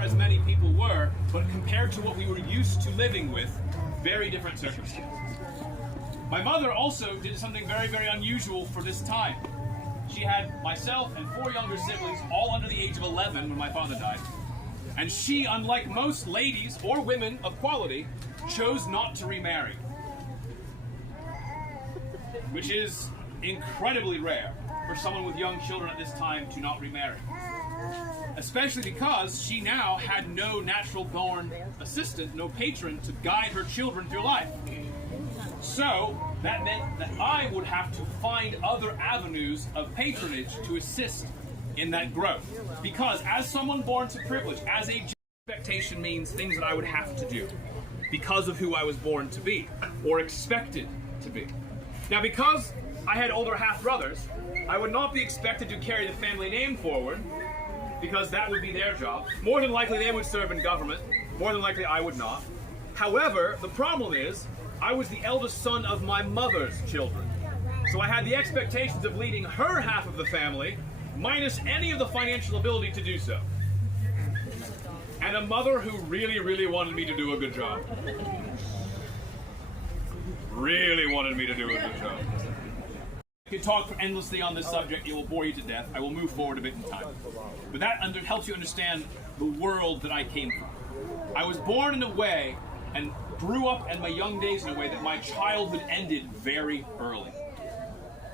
as many people were, but compared to what we were used to living with, very different circumstances. My mother also did something very, very unusual for this time. She had myself and 4 younger siblings, all under the age of 11 when my father died. And she, unlike most ladies or women of quality, chose not to remarry. Which is incredibly rare for someone with young children at this time to not remarry. Especially because she now had no natural-born assistant, no patron to guide her children through life. So, that meant that I would have to find other avenues of patronage to assist in that growth. Because as someone born to privilege, as a expectation means things that I would have to do because of who I was born to be, or expected to be. Now, because I had older half-brothers, I would not be expected to carry the family name forward, because that would be their job. More than likely they would serve in government, more than likely I would not. However, the problem is, I was the eldest son of my mother's children. So I had the expectations of leading her half of the family, minus any of the financial ability to do so. And a mother who really, really wanted me to do a good job. Really wanted me to do a good job. I could talk endlessly on this subject, it will bore you to death. I will move forward a bit in time. But that helps you understand the world that I came from. I was born in a way and grew up in my young days in a way that my childhood ended very early.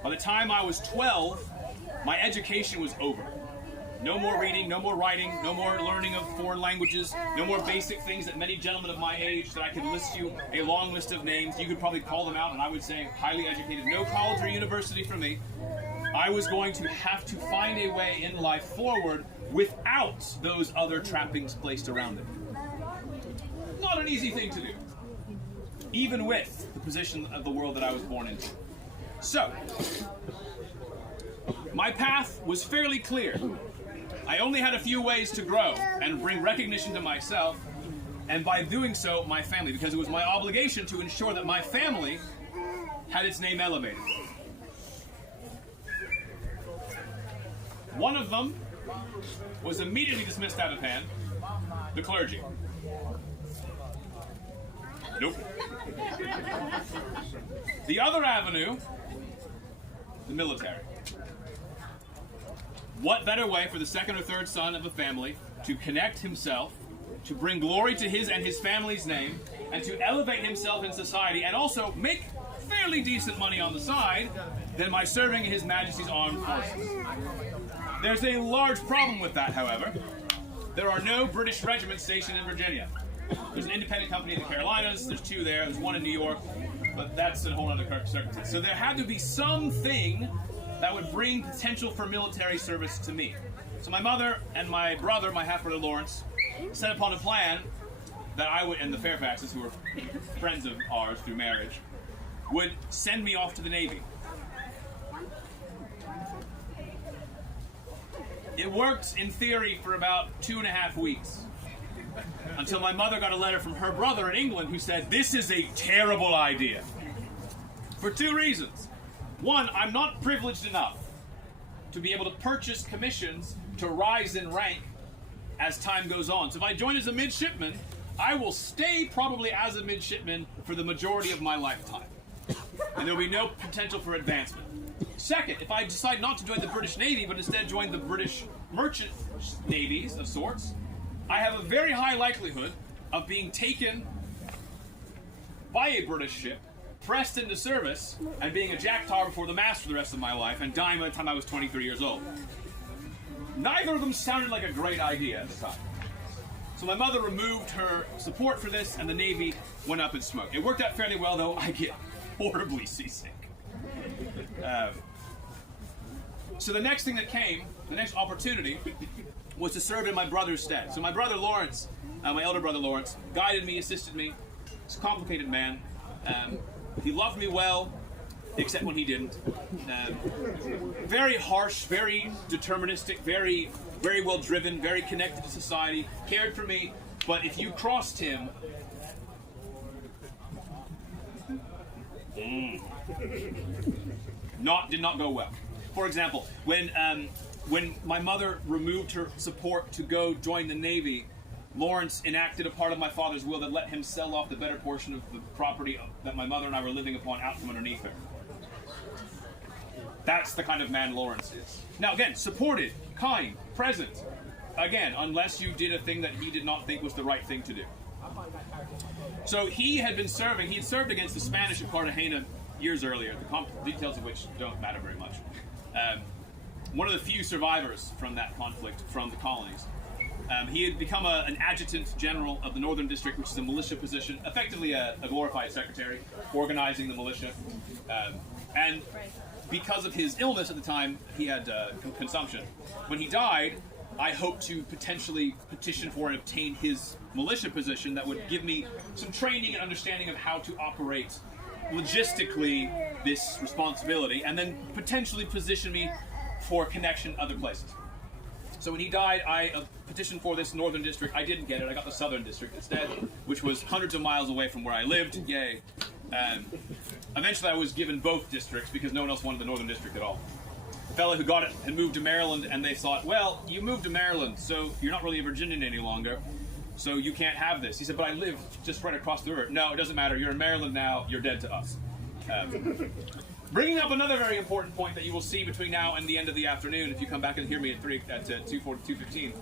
By the time I was 12, my education was over. No more reading, no more writing, no more learning of foreign languages, no more basic things that many gentlemen of my age that I could list you a long list of names. You could probably call them out and I would say highly educated. No college or university for me. I was going to have to find a way in life forward without those other trappings placed around it. Not an easy thing to do, even with the position of the world that I was born into. So, my path was fairly clear. I only had a few ways to grow and bring recognition to myself, and by doing so, my family, because it was my obligation to ensure that my family had its name elevated. One of them was immediately dismissed out of hand, the clergy. Nope. The other avenue, the military. What better way for the second or third son of a family to connect himself, to bring glory to his and his family's name, and to elevate himself in society, and also make fairly decent money on the side, than by serving in His Majesty's Armed Forces. There's a large problem with that, however. There are no British regiments stationed in Virginia. There's an independent company in the Carolinas, there's 2 there, there's 1 in New York, but that's a whole other circumstance. So there had to be something that would bring potential for military service to me. So my mother and my brother, my half-brother Lawrence, set upon a plan that I would, and the Fairfaxes, who were friends of ours through marriage, would send me off to the Navy. It worked in theory for about 2.5 weeks, until my mother got a letter from her brother in England who said, "This is a terrible idea." For 2 reasons. One, I'm not privileged enough to be able to purchase commissions to rise in rank as time goes on. So if I join as a midshipman, I will stay probably as a midshipman for the majority of my lifetime. And there will be no potential for advancement. Second, if I decide not to join the British Navy, but instead join the British merchant navies of sorts, I have a very high likelihood of being taken by a British ship, pressed into service, and being a jack-tar before the mast for the rest of my life, and dying by the time I was 23 years old. Neither of them sounded like a great idea at the time. So my mother removed her support for this, and the Navy went up in smoke. It worked out fairly well, though I get horribly seasick. So the next thing that came, the next opportunity, was to serve in my brother's stead. So my brother Lawrence, my elder brother Lawrence, guided me, assisted me. He's a complicated man. He loved me well, except when he didn't. Very harsh, very deterministic, very well driven, very connected to society, cared for me, but if you crossed him, did not go well. For example, when my mother removed her support to go join the Navy, Lawrence enacted a part of my father's will that let him sell off the better portion of the property that my mother and I were living upon out from underneath her. That's the kind of man Lawrence is. Now again, supported, kind, present. Again, unless you did a thing that he did not think was the right thing to do. So he had been serving, he had served against the Spanish at Cartagena years earlier, the details of which don't matter very much. One of the few survivors from that conflict from the colonies. He had become an adjutant general of the Northern District, which is a militia position, effectively a glorified secretary, organizing the militia. And because of his illness at the time, he had consumption. When he died, I hoped to potentially petition for and obtain his militia position that would give me some training and understanding of how to operate logistically this responsibility, and then potentially position me for connection other places. So when he died, I petitioned for this Northern District. I didn't get it. I got the Southern District instead, which was hundreds of miles away from where I lived. Yay. Eventually I was given both districts because no one else wanted the Northern District at all. The fellow who got it had moved to Maryland, and they thought, well, you moved to Maryland, so you're not really a Virginian any longer, so you can't have this. He said, but I live just right across the river. No, it doesn't matter. You're in Maryland now. You're dead to us. Bringing up another very important point that you will see between now and the end of the afternoon, if you come back and hear me at 2:15.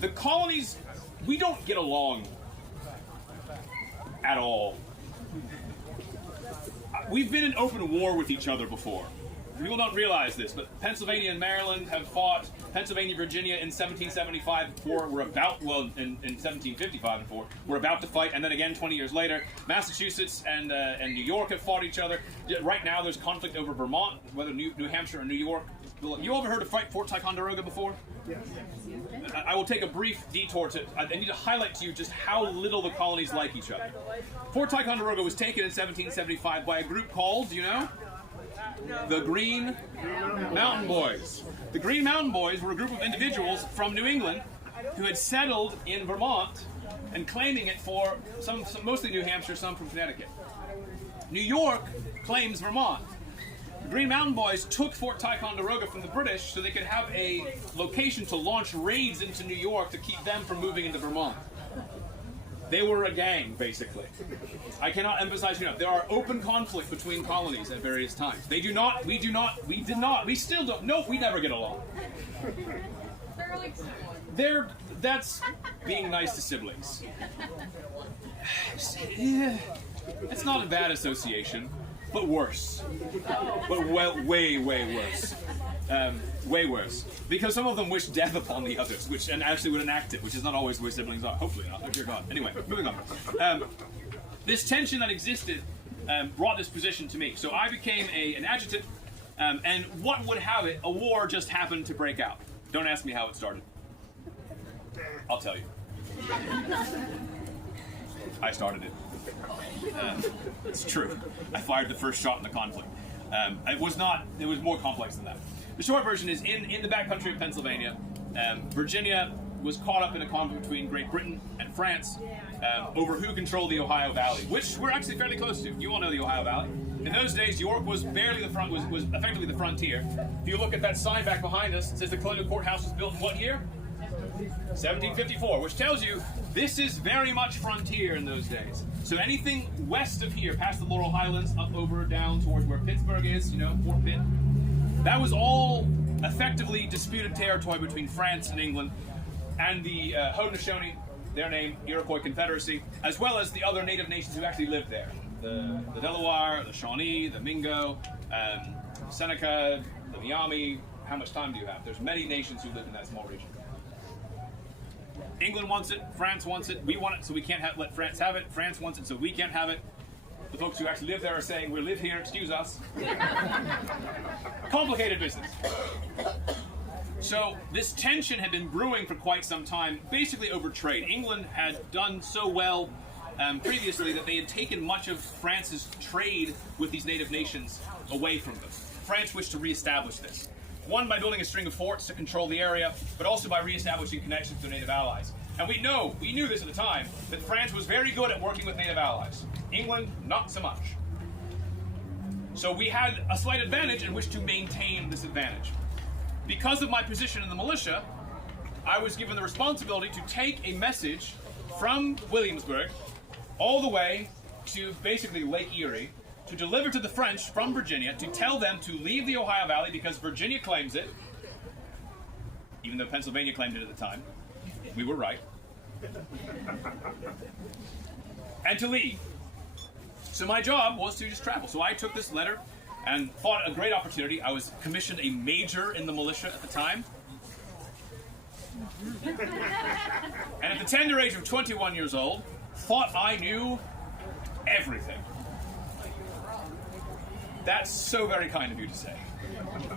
The colonies, we don't get along at all. We've been in open war with each other before. People don't realize this, but Pennsylvania and Maryland have fought. Pennsylvania, Virginia in 1775 and 4 were about, well, in 1755 and 4, were about to fight, and then again 20 years later, Massachusetts and New York have fought each other. Right now there's conflict over Vermont, whether New Hampshire or New York. You ever heard of Fort Ticonderoga before? Yes. I will take a brief detour I need to highlight to you just how little the colonies like each other. Fort Ticonderoga was taken in 1775 by a group called, do you know? The Green Mountain Boys. The Green Mountain Boys were a group of individuals from New England who had settled in Vermont and claiming it for some mostly New Hampshire, some from Connecticut. New York claims Vermont. The Green Mountain Boys took Fort Ticonderoga from the British so they could have a location to launch raids into New York to keep them from moving into Vermont. They were a gang, basically. I cannot emphasize enough. There are open conflict between colonies at various times. They do not, we do not, we did not, we still don't, no, we never get along. That's being nice to siblings. It's not a bad association, but worse. But way worse. Way worse. Because some of them wish death upon the others, and actually would enact it, which is not always the way siblings are. Hopefully not. Oh, dear God. Anyway, moving on. This tension that existed brought this position to me. So I became an adjutant, and what would have it, a war just happened to break out. Don't ask me how it started. I'll tell you. I started it. It's true. I fired the first shot in the conflict. It was more complex than that. The short version is, in the backcountry of Pennsylvania, Virginia was caught up in a conflict between Great Britain and France over who controlled the Ohio Valley, which we're actually fairly close to. You all know the Ohio Valley. In those days, York was barely was effectively the frontier. If you look at that sign back behind us, it says the Colonial Courthouse was built in what year? 1754, which tells you this is very much frontier in those days. So anything west of here, past the Laurel Highlands, up over down towards where Pittsburgh is, Fort Pitt, that was all effectively disputed territory between France and England and the Haudenosaunee, their name, Iroquois Confederacy, as well as the other native nations who actually lived there. The Delaware, the Shawnee, the Mingo, Seneca, the Miami. How much time do you have? There's many nations who live in that small region. England wants it, France wants it, we want it, so we can't let France have it. France wants it, so we can't have it. The folks who actually live there are saying, we live here, excuse us. Complicated business. So this tension had been brewing for quite some time, basically over trade. England had done so well previously that they had taken much of France's trade with these native nations away from them. France wished to reestablish this. One, by building a string of forts to control the area, but also by reestablishing connections with their native allies. And we knew this at the time, that France was very good at working with native allies. England, not so much. So we had a slight advantage and wished to maintain this advantage. Because of my position in the militia, I was given the responsibility to take a message from Williamsburg all the way to basically Lake Erie, to deliver to the French from Virginia, to tell them to leave the Ohio Valley because Virginia claims it, even though Pennsylvania claimed it at the time. We were right. And to leave. So my job was to just travel. So I took this letter and thought a great opportunity. I was commissioned a major in the militia at the time. And at the tender age of 21 years old, thought I knew everything. That's so very kind of you to say.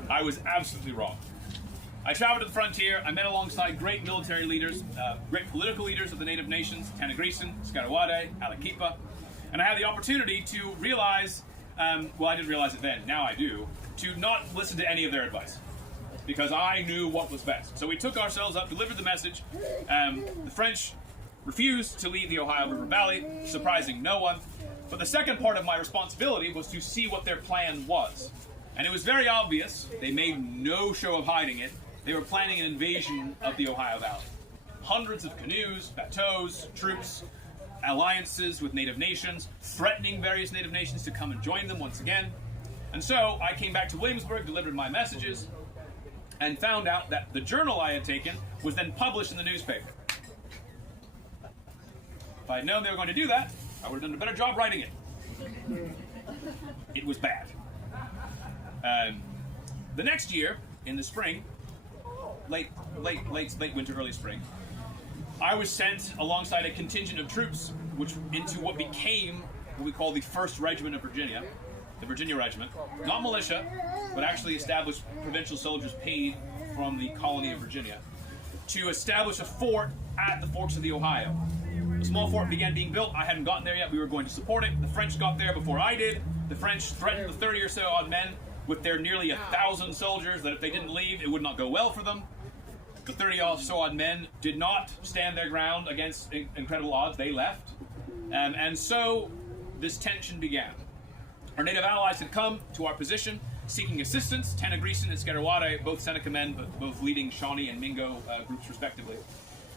I was absolutely wrong. I traveled to the frontier. I met alongside great military leaders, great political leaders of the native nations, Tanagrisan, Scarawade, Alakipa, and I had the opportunity to realize, well, I didn't realize it then, now I do, to not listen to any of their advice, because I knew what was best. So we took ourselves up, delivered the message. The French refused to leave the Ohio River Valley, surprising no one. But the second part of my responsibility was to see what their plan was. And it was very obvious. They made no show of hiding it. They were planning an invasion of the Ohio Valley. Hundreds of canoes, bateaus, troops, alliances with native nations, threatening various native nations to come and join them once again. And so I came back to Williamsburg, delivered my messages, and found out that the journal I had taken was then published in the newspaper. If I had known they were going to do that, I would have done a better job writing it. It was bad. The next year, in the spring, late winter, early spring, I was sent alongside a contingent of troops into what became what we call the 1st Regiment of Virginia, the Virginia Regiment. Not militia, but actually established provincial soldiers paid from the colony of Virginia, to establish a fort at the forks of the Ohio. A small fort began being built. I hadn't gotten there yet. We were going to support it. The French got there before I did. The French threatened the 30 or so odd men with their nearly 1,000 soldiers that if they didn't leave, it would not go well for them. The 30 or so odd men did not stand their ground against incredible odds. They left. And so this tension began. Our native allies had come to our position seeking assistance. Tanagrisan and Scarawade, both Seneca men, but both leading Shawnee and Mingo groups respectively.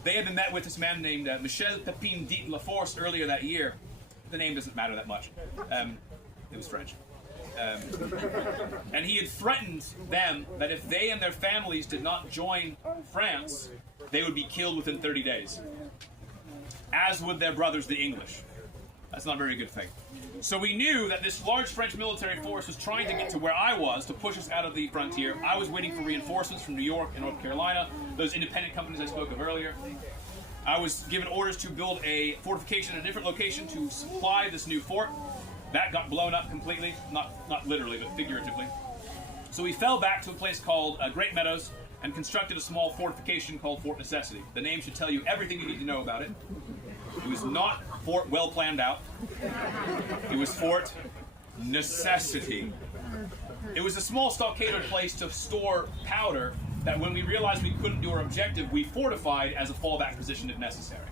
They had been met with this man named Michel Pepin dit Laforce earlier that year. The name doesn't matter that much. It was French. And he had threatened them that if they and their families did not join France, they would be killed within 30 days. As would their brothers, the English. That's not a very good thing. So we knew that this large French military force was trying to get to where I was to push us out of the frontier. I was waiting for reinforcements from New York and North Carolina, those independent companies I spoke of earlier. I was given orders to build a fortification in a different location to supply this new fort. That got blown up completely, not literally, but figuratively. So we fell back to a place called Great Meadows and constructed a small fortification called Fort Necessity. The name should tell you everything you need to know about it. It was not Fort well planned out. It was Fort Necessity. It was a small stockadoed place to store powder that when we realized we couldn't do our objective, we fortified as a fallback position if necessary.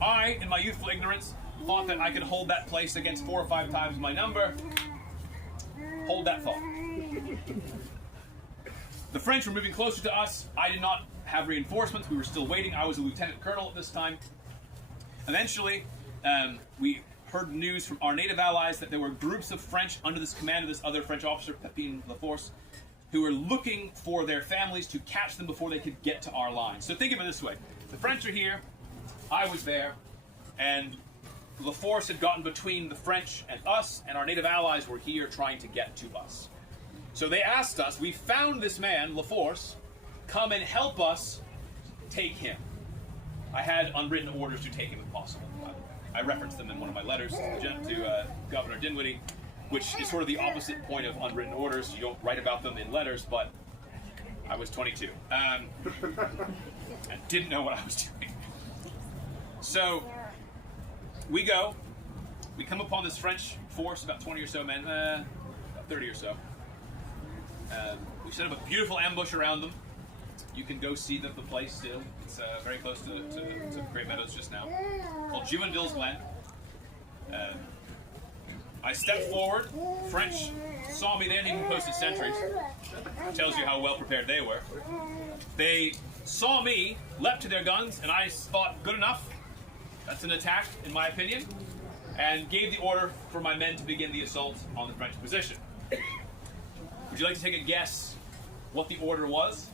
I, in my youthful ignorance, thought that I could hold that place against 4 or 5 times my number. Hold that thought. The French were moving closer to us. I did not have reinforcements. We were still waiting. I was a lieutenant colonel at this time. Eventually, we heard news from our native allies that there were groups of French under this command of this other French officer, Pepin Laforce, who were looking for their families to catch them before they could get to our lines. So think of it this way. The French are here. I was there. And Laforce had gotten between the French and us, and our native allies were here trying to get to us. So they asked us, we found this man, Laforce, come and help us take him. I had unwritten orders to take him if possible. I referenced them in one of my letters to Governor Dinwiddie, which is sort of the opposite point of unwritten orders. You don't write about them in letters, but I was 22 and didn't know what I was doing. So we come upon this French force, about 20 or so men, about 30 or so. We set up a beautiful ambush around them. You can go see the place still. It's very close to Great Meadows just now. Called Jumonville's Glen. I stepped forward. French saw me. They hadn't even posted sentries. Tells you how well prepared they were. They saw me, leapt to their guns, and I thought, good enough. That's an attack, in my opinion, and gave the order for my men to begin the assault on the French position. Would you like to take a guess what the order was?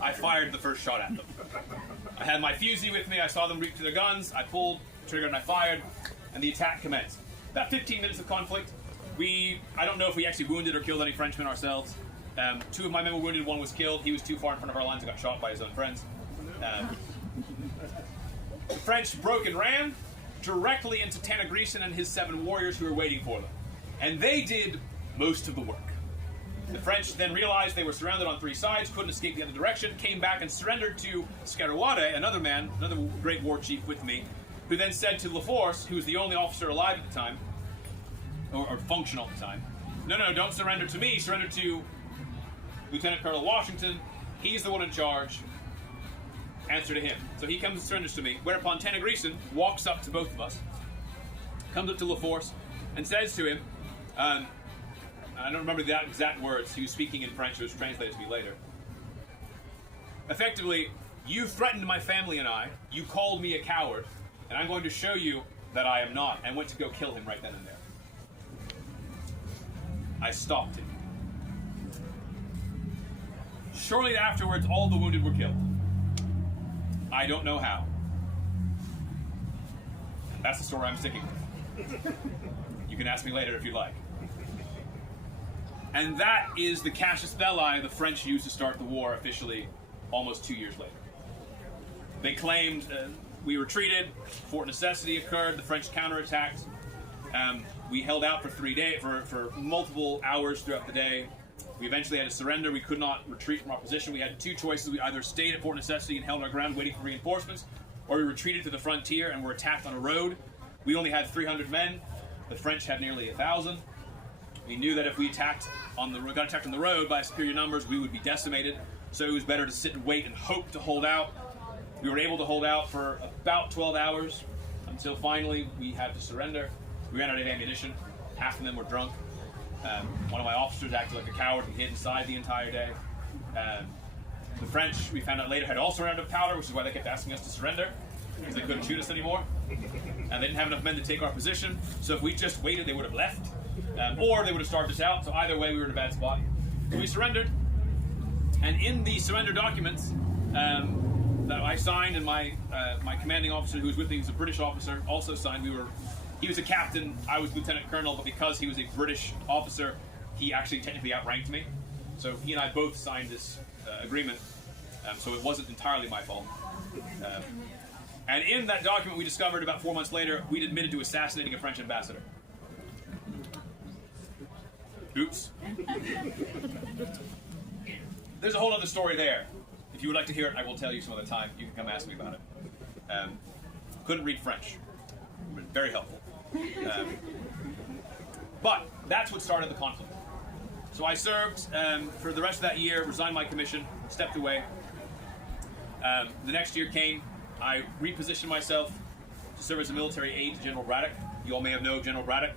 I fired the first shot at them. I had my fusee with me, I saw them reach to their guns, I pulled the trigger and I fired, and the attack commenced. About 15 minutes of conflict. I don't know if we actually wounded or killed any Frenchmen ourselves. 2 of my men were wounded, 1 was killed. He was too far in front of our lines and got shot by his own friends. The French broke and ran directly into Tanagreeson and his 7 warriors who were waiting for them. And they did most of the work. The French then realized they were surrounded on 3 sides, couldn't escape the other direction, came back and surrendered to Scarawade, another great war chief with me, who then said to LaForce, who was the only officer alive at the time, or functional at the time, no, don't surrender to me, surrender to Lieutenant Colonel Washington. He's the one in charge. Answer to him. So he comes and surrenders to me, whereupon Tanagreeson walks up to both of us, comes up to LaForce, and says to him, I don't remember the exact words, he was speaking in French, it was translated to me later. Effectively, you threatened my family and I, you called me a coward, and I'm going to show you that I am not, and went to go kill him right then and there. I stopped him. Shortly afterwards, all the wounded were killed. I don't know how. That's the story I'm sticking with. You can ask me later if you like. And that is the casus belli the French used to start the war officially almost 2 years later. They claimed we retreated, Fort Necessity occurred, the French counterattacked. We held out for 3 days, for multiple hours throughout the day. We eventually had to surrender. We could not retreat from our position. We had 2 choices. We either stayed at Fort Necessity and held our ground waiting for reinforcements, or we retreated to the frontier and were attacked on a road. We only had 300 men. The French had nearly 1,000. We knew that if we got attacked on the road by superior numbers, we would be decimated. So it was better to sit and wait and hope to hold out. We were able to hold out for about 12 hours until finally we had to surrender. We ran out of ammunition. Half of them were drunk. One of my officers acted like a coward and hid inside the entire day. The French, we found out later, had also run out of powder, which is why they kept asking us to surrender, because they couldn't shoot us anymore. And they didn't have enough men to take our position, so if we just waited, they would have left. Or they would have starved us out, so either way, we were in a bad spot. So we surrendered, and in the surrender documents that I signed, and my commanding officer who was with me, was a British officer, also signed. He was a captain, I was lieutenant colonel, but because he was a British officer, he actually technically outranked me. So he and I both signed this agreement, so it wasn't entirely my fault. And in that document we discovered about 4 months later, we'd admitted to assassinating a French ambassador. Oops. There's a whole other story there. If you would like to hear it, I will tell you some other time. You can come ask me about it. Couldn't read French. Very helpful. But that's what started the conflict. So I served for the rest of that year, resigned my commission, stepped away. The next year came, I repositioned myself to serve as a military aide to General Braddock. You all may have known General Braddock.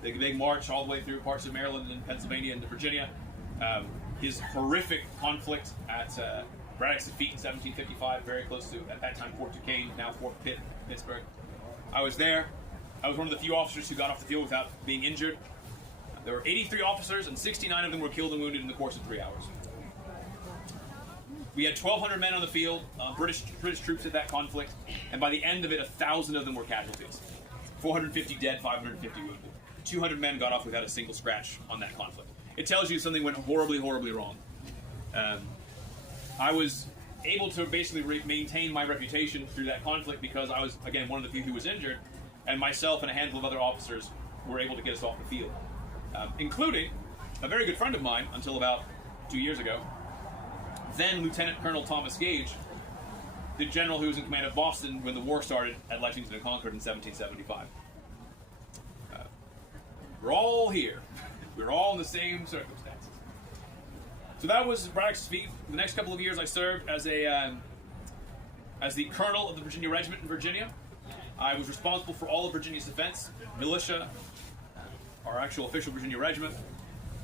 The big march all the way through parts of Maryland and Pennsylvania into Virginia. His horrific conflict at Braddock's defeat in 1755, very close to, at that time, Fort Duquesne, now Fort Pitt, Pittsburgh. I was there. I was one of the few officers who got off the field without being injured. There were 83 officers, and 69 of them were killed and wounded in the course of 3 hours. We had 1,200 men on the field, British troops at that conflict, and by the end of it, 1,000 of them were casualties. 450 dead, 550 wounded. 200 men got off without a single scratch on that conflict. It tells you something went horribly, horribly wrong. I was able to basically maintain my reputation through that conflict because I was, again, one of the few who was injured, and myself and a handful of other officers were able to get us off the field, including a very good friend of mine until about 2 years ago, then Lieutenant Colonel Thomas Gage, the general who was in command of Boston when the war started at Lexington and Concord in 1775. We're all here. We're all in the same circumstances. So that was Braddock's defeat. The next couple of years I served as the colonel of the Virginia Regiment in Virginia. I was responsible for all of Virginia's defense, militia, our actual official Virginia Regiment.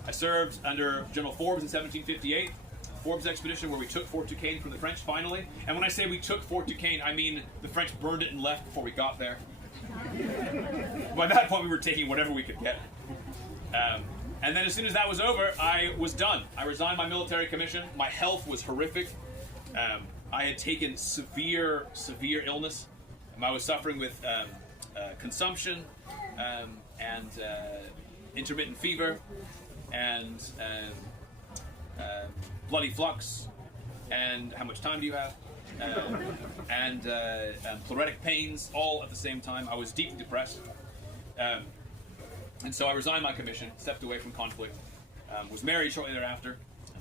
I served under General Forbes in 1758, Forbes expedition where we took Fort Duquesne from the French finally. And when I say we took Fort Duquesne, I mean the French burned it and left before we got there. By that point, we were taking whatever we could get. And then as soon as that was over, I was done. I resigned my military commission. My health was horrific. I had taken severe illness. I was suffering with consumption and intermittent fever and bloody flux. And how much time do you have? And pleuritic pains, all at the same time. I was deeply depressed. And so I resigned my commission, stepped away from conflict, was married shortly thereafter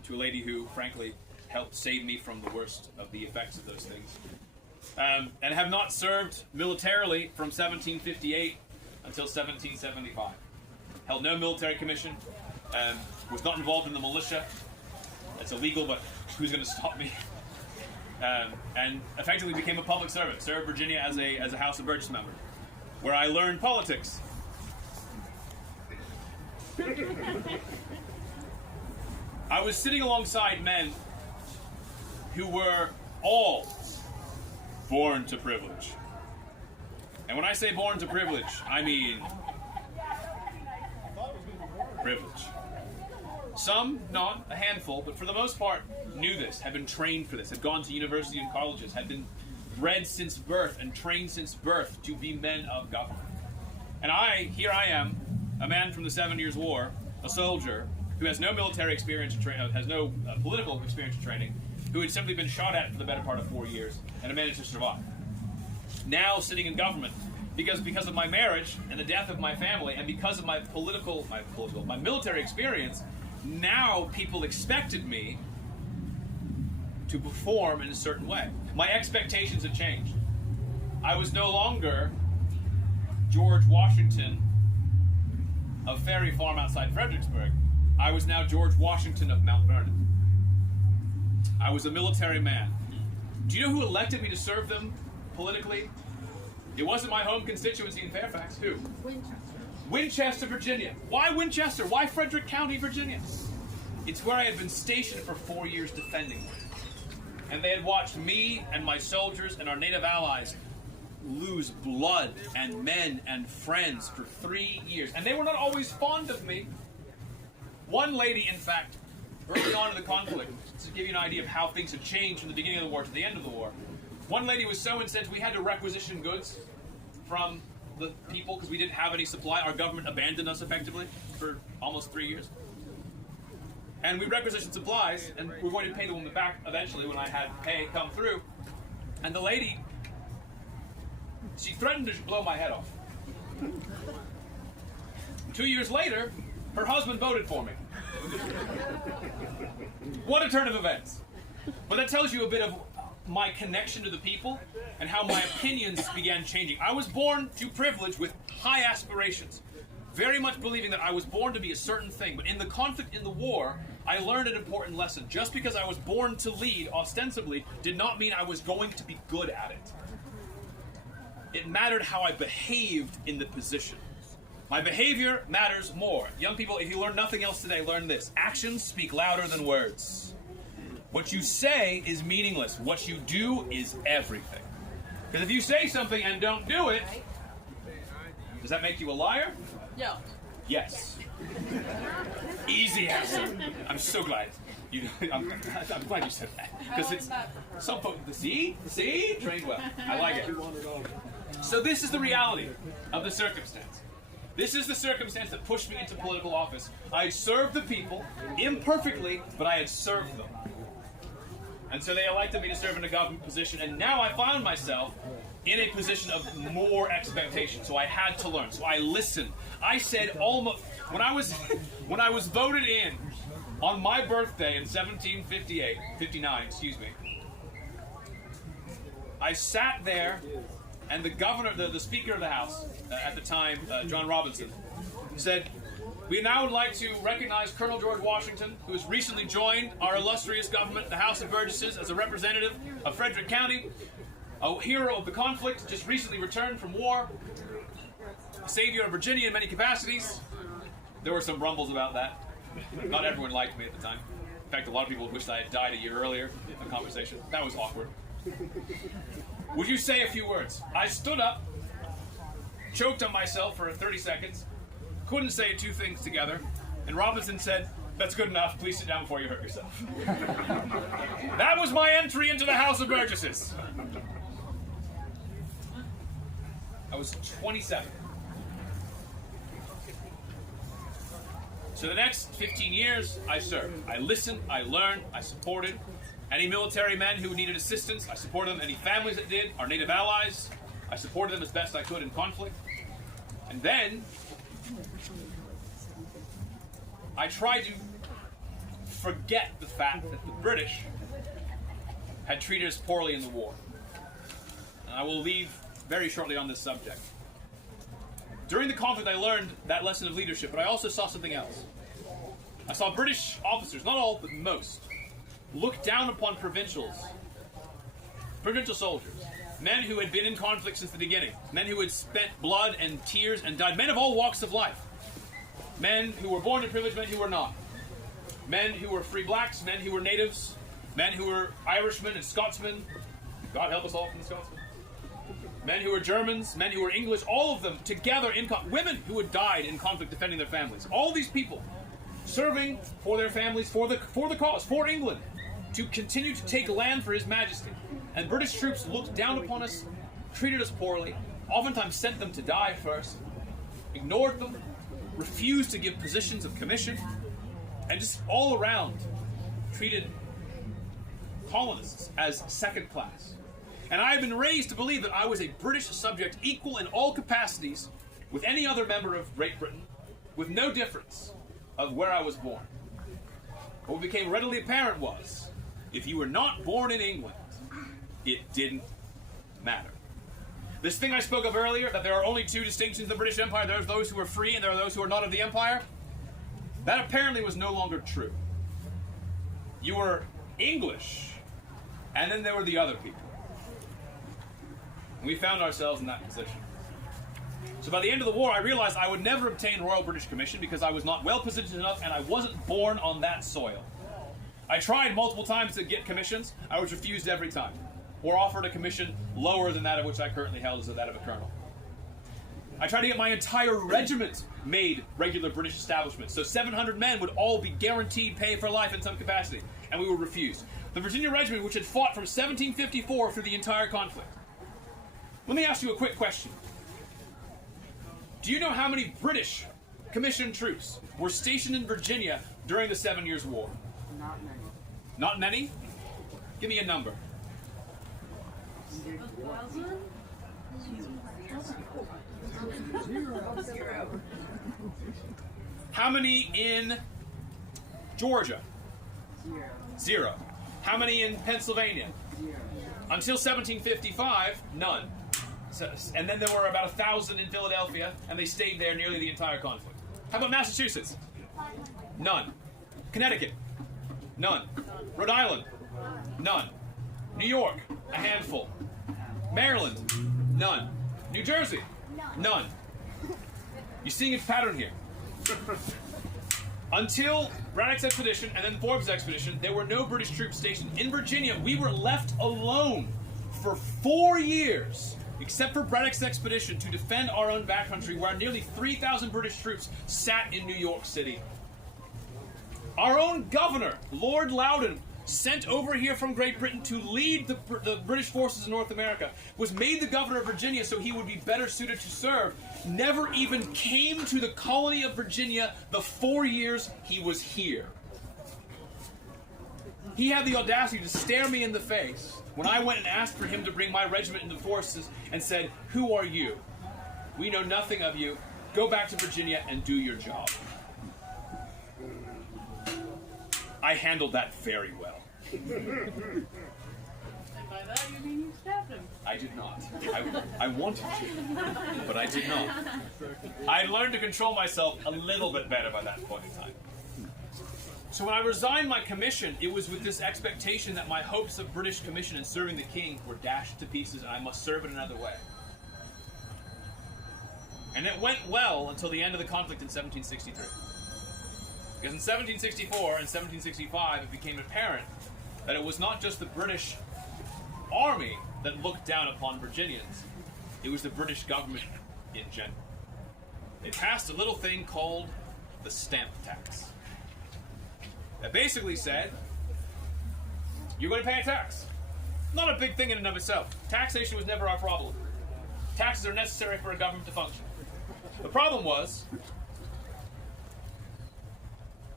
to a lady who, frankly, helped save me from the worst of the effects of those things. And have not served militarily from 1758 until 1775. Held no military commission, was not involved in the militia. It's illegal, but who's going to stop me? And effectively became a public servant. Served Virginia as a House of Burgess member, where I learned politics. I was sitting alongside men who were all born to privilege. And when I say born to privilege, I mean privilege. Some, not, a handful, but for the most part, knew this, had been trained for this, had gone to university and colleges, had been bred since birth and trained since birth to be men of government. And here I am, a man from the 7 Years' War, a soldier, who has no military experience, has no political experience or training, who had simply been shot at for the better part of 4 years, and had managed to survive. Now sitting in government, because of my marriage and the death of my family, and because of my military experience, now people expected me to perform in a certain way. My expectations had changed. I was no longer George Washington of Ferry farm outside Fredericksburg. I was now George Washington of Mount Vernon. I was a military man. Do you know who elected me to serve them politically? It wasn't my home constituency in Fairfax. Who? Winchester. Winchester, Virginia. Why Winchester? Why Frederick County, Virginia? It's where I had been stationed for 4 years defending. And they had watched me and my soldiers and our native allies lose blood and men and friends for 3 years. And they were not always fond of me. One lady, in fact, early on in the conflict, to give you an idea of how things had changed from the beginning of the war to the end of the war, one lady was so incensed we had to requisition goods from the people because we didn't have any supply. Our government abandoned us effectively for almost 3 years. And we requisitioned supplies, and we were going to pay the woman back eventually when I had pay come through. And the lady, she threatened to blow my head off. 2 years later, her husband voted for me. What a turn of events. But that tells you a bit of my connection to the people and how my opinions began changing. I was born to privilege with high aspirations, very much believing that I was born to be a certain thing. But in the conflict, in the war, I learned an important lesson. Just because I was born to lead, ostensibly, did not mean I was going to be good at it. It mattered how I behaved in the position. My behavior matters more. Young people, if you learn nothing else today, learn this. Actions speak louder than words. What you say is meaningless. What you do is everything. Because if you say something and don't do it, does that make you a liar? No. Yes. Easy answer. I'm so glad. I'm glad you said that. Because it's some folks. See, trained well. I like it. So this is the reality of the circumstance. This is the circumstance that pushed me into political office. I served the people imperfectly, but I had served them. And so they elected me to serve in a government position, and now I found myself in a position of more expectation. So I had to learn. So I listened. I said almost when I was voted in on my birthday in 59, excuse me. I sat there, and the governor, the Speaker of the House at the time, John Robinson, said, "We now would like to recognize Colonel George Washington, who has recently joined our illustrious government, the House of Burgesses, as a representative of Frederick County, a hero of the conflict, just recently returned from war, a savior of Virginia in many capacities." There were some rumbles about that. Not everyone liked me at the time. fact, a lot of people wished I had died a year earlier in the conversation. That was awkward. Would you say a few words? I stood up, choked on myself for 30 seconds, couldn't say two things together, and Robinson said, "That's good enough. Please sit down before you hurt yourself." That was my entry into the House of Burgesses. I was 27. So the next 15 years, I served. I listened, I learned, I supported any military men who needed assistance. I supported them, any families that did, our native allies. I supported them as best I could in conflict. And then, I tried to forget the fact that the British had treated us poorly in the war. And I will leave very shortly on this subject. During the conflict, I learned that lesson of leadership, but I also saw something else. I saw British officers, not all, but most, look down upon provincial soldiers, men who had been in conflict since the beginning, men who had spent blood and tears and died, men of all walks of life, men who were born in privilege, men who were not, men who were free blacks, men who were natives, men who were Irishmen and Scotsmen, God help us all from the Scotsmen, men who were Germans, men who were English, all of them together in women who had died in conflict defending their families. All these people serving for their families, for the cause, for England, to continue to take land for His Majesty. And British troops looked down upon us, treated us poorly, oftentimes sent them to die first, ignored them, refused to give positions of commission, and just all around treated colonists as second class. And I have been raised to believe that I was a British subject equal in all capacities with any other member of Great Britain, with no difference of where I was born. What became readily apparent was, if you were not born in England, it didn't matter. This thing I spoke of earlier, that there are only two distinctions in the British Empire, there are those who are free and there are those who are not of the Empire, that apparently was no longer true. You were English, and then there were the other people. And we found ourselves in that position. So by the end of the war, I realized I would never obtain Royal British Commission because I was not well positioned enough and I wasn't born on that soil. I tried multiple times to get commissions. I was refused every time, or offered a commission lower than that of which I currently held as that of a colonel. I tried to get my entire regiment made regular British establishments, so 700 men would all be guaranteed pay for life in some capacity, and we were refused. The Virginia Regiment, which had fought from 1754 through the entire conflict. Let me ask you a quick question. Do you know how many British commissioned troops were stationed in Virginia during the 7 Years' War? Not many. Not many? Give me a number. 1,000? Zero. How many in Georgia? Zero. How many in Pennsylvania? Zero. Until 1755, none. So, and then there were about 1,000 in Philadelphia, and they stayed there nearly the entire conflict. How about Massachusetts? None. Connecticut? None. Rhode Island? None. New York? A handful. Maryland? None. New Jersey? None. You seeing a pattern here? Until Braddock's expedition and then Forbes' expedition, there were no British troops stationed. In Virginia, we were left alone for 4 years, except for Braddock's expedition, to defend our own backcountry, where nearly 3,000 British troops sat in New York City. Our own governor, Lord Loudon, sent over here from Great Britain to lead the British forces in North America, was made the governor of Virginia so he would be better suited to serve, never even came to the colony of Virginia the 4 years he was here. He had the audacity to stare me in the face when I went and asked for him to bring my regiment into the forces and said, "Who are you? We know nothing of you. Go back to Virginia and do your job." I handled that very well. And by that you mean you stabbed him. I did not. I wanted to, but I did not. I learned to control myself a little bit better by that point in time. So when I resigned my commission, it was with this expectation that my hopes of British commission and serving the king were dashed to pieces and I must serve in another way. And it went well until the end of the conflict in 1763. Because in 1764 and 1765, it became apparent that it was not just the British Army that looked down upon Virginians. It was the British government in general. They passed a little thing called the stamp tax. That basically said, you're going to pay a tax. Not a big thing in and of itself. Taxation was never our problem. Taxes are necessary for a government to function. The problem was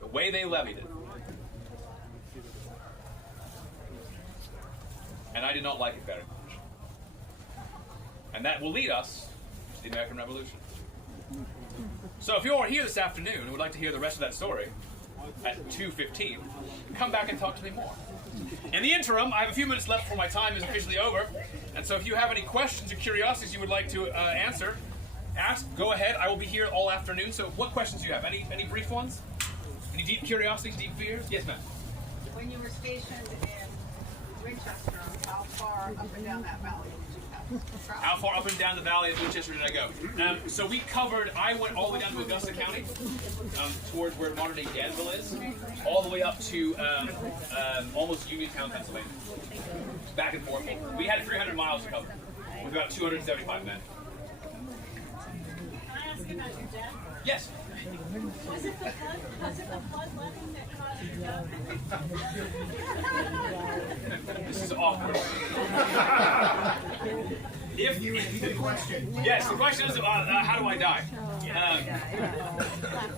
the way they levied it. And I did not like it very much. And that will lead us to the American Revolution. So if you are here this afternoon and would like to hear the rest of that story at 2:15, come back and talk to me more. In the interim, I have a few minutes left before my time is officially over. And so if you have any questions or curiosities you would like to ask, go ahead. I will be here all afternoon. So what questions do you have? Any brief ones? Any deep curiosities, deep fears? Yes, ma'am. When you were stationed in Winchester, how far up and down that valley did you have? How far up and down the valley of Winchester did I go? So we covered, I went all the way down to Augusta County, towards where modern-day Danville is, all the way up to almost Uniontown, Pennsylvania. Back and forth. We had 300 miles to cover, with about 275 men. Can I ask about your death? Yes. Was it the flood letting that caused your death? This is awkward. The question. Yes, the question is how do I die?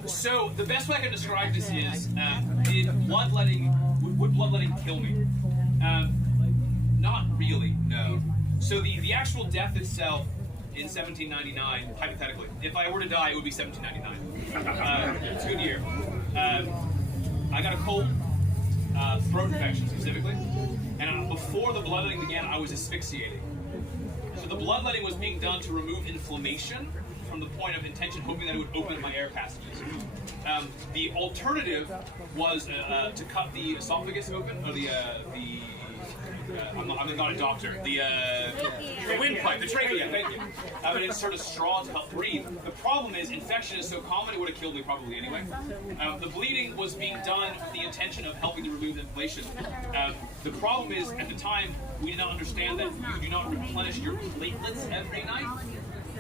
So the best way I can describe this is, would bloodletting kill me? Not really, no. So the actual death itself in 1799, hypothetically, if I were to die, it would be 1799. It's a good year. I got a cold, throat infection specifically, and before the bloodletting began, I was asphyxiating. So the bloodletting was being done to remove inflammation from the point of intention, hoping that it would open my air passages. The alternative was to cut the esophagus open, or I'm not a doctor. The windpipe, the trachea, thank you. And insert a straw to help breathe. The problem is, infection is so common, it would have killed me probably anyway. The bleeding was being done with the intention of helping to remove the inflammation. The problem is, at the time, we did not understand that you do not replenish your platelets every night.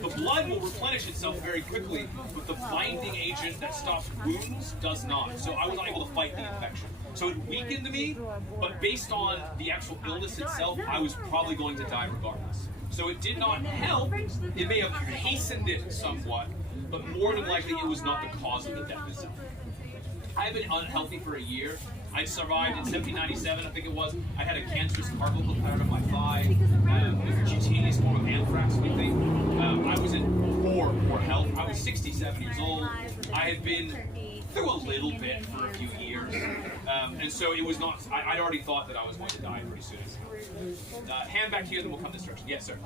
The blood will replenish itself very quickly, but the binding agent that stops wounds does not. So I was not able to fight the infection. So it weakened me, but based on the actual illness itself, I was probably going to die regardless. So it did not help. It may have hastened it somewhat, but more than likely it was not the cause of the death itself. I've been unhealthy for a year. I survived in 1797, I think it was. I had a cancerous particle out of my thigh, with a cutaneous form of anthrax, we think. I was in poor health. I was 67 years old. I had been through a little bit for a few years. And so it was not, I'd already thought that I was going to die pretty soon. Hand back here, then we'll come this direction. Yes, sir.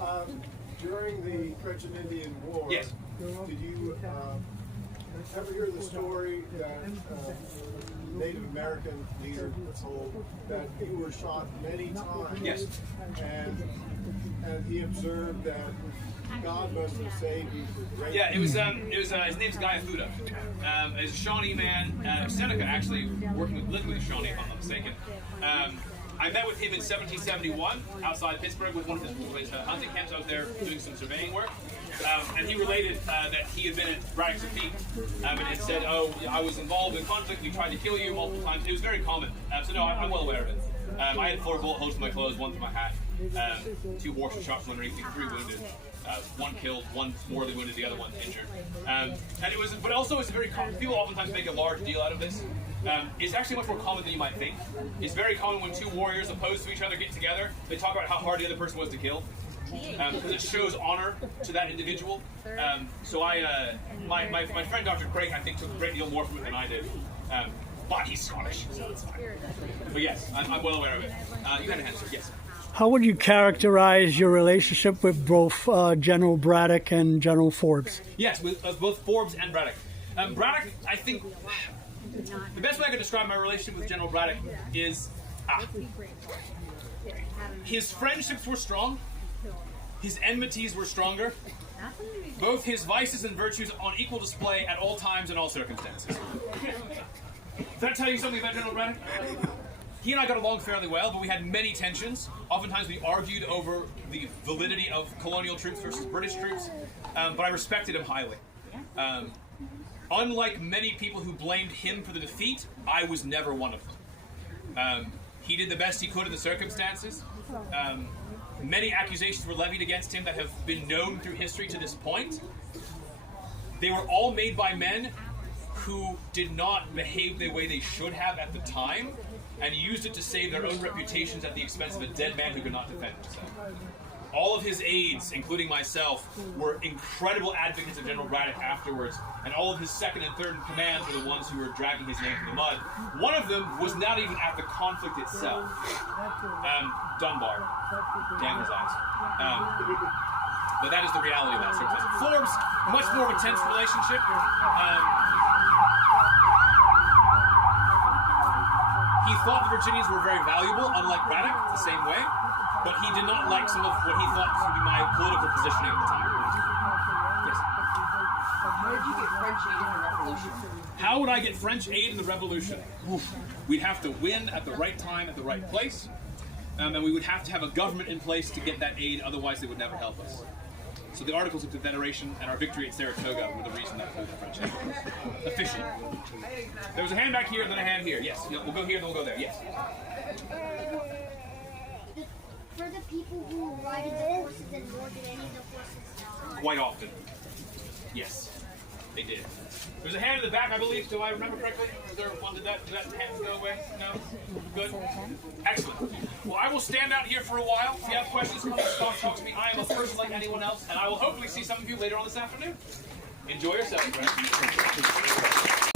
During the French and Indian War, yes. Did you ever hear the story that Native American leader told that you were shot many times? Yes. And he observed that God must have saved you for great. Yeah, it was his name's Guy Fuda. He's a Shawnee man, Seneca actually, living with Shawnee if I'm not mistaken. I met with him in 1771 outside Pittsburgh with one of his hunting camps. I was there doing some surveying work. And he related that he had been at Braddock's defeat and had said, oh, I was involved in conflict, we tried to kill you multiple times. It was very common. So no, I'm well aware of it. I had 4 bullet holes in my clothes, 1 through my hat, 2 horse shots underneath me, 3 wounded. 1 killed, 1 mortally wounded, the other 1 injured. And it was, but also it's very common. People oftentimes make a large deal out of this. It's actually much more common than you might think. It's very common when 2 warriors opposed to each other get together. They talk about how hard the other person was to kill. Because it shows honor to that individual. So my friend Dr. Craig, I think, took a great deal more from it than I did. But he's Scottish, so it's fine. But yes, I'm well aware of it. You had an answer, yes. How would you characterize your relationship with both General Braddock and General Forbes? Yes, with both Forbes and Braddock. Braddock, I think, the best way I could describe my relationship with General Braddock is his friendships were strong, his enmities were stronger, both his vices and virtues on equal display at all times and all circumstances. Did I tell you something about General Braddock? He and I got along fairly well, but we had many tensions. Oftentimes we argued over the validity of colonial troops versus British troops, but I respected him highly. Unlike many people who blamed him for the defeat, I was never one of them. He did the best he could in the circumstances. Many accusations were levied against him that have been known through history to this point. They were all made by men who did not behave the way they should have at the time, and used it to save their own reputations at the expense of a dead man who could not defend himself. All of his aides, including myself, were incredible advocates of General Braddock afterwards, and all of his second and third in command were the ones who were dragging his name through the mud. One of them was not even at the conflict itself. Dunbar. Damn his eyes. But that is the reality of that circumstance. Forbes, much more of a tense relationship. He thought the Virginians were very valuable, unlike Braddock, the same way. But he did not like some of what he thought to be my political positioning at the time. Yes. How did you get French aid in the Revolution? How would I get French aid in the Revolution? We'd have to win at the right time, at the right place. And we would have to have a government in place to get that aid, otherwise they would never help us. So the Articles of Confederation and our victory at Saratoga were the reason that we the French aid. Officially. There was a hand back here, then a hand here. Yes. We'll go here, then we'll go there. Yes. For the people who ride in the horses and more than any of the horses? Quite often. Yes, they did. There's a hand in the back, I believe. Do I remember correctly? Is there one? Did that hand go away? No? Good? Excellent. Well, I will stand out here for a while. If you have questions, come and talk to me. I am a person like anyone else, and I will hopefully see some of you later on this afternoon. Enjoy yourself, friends.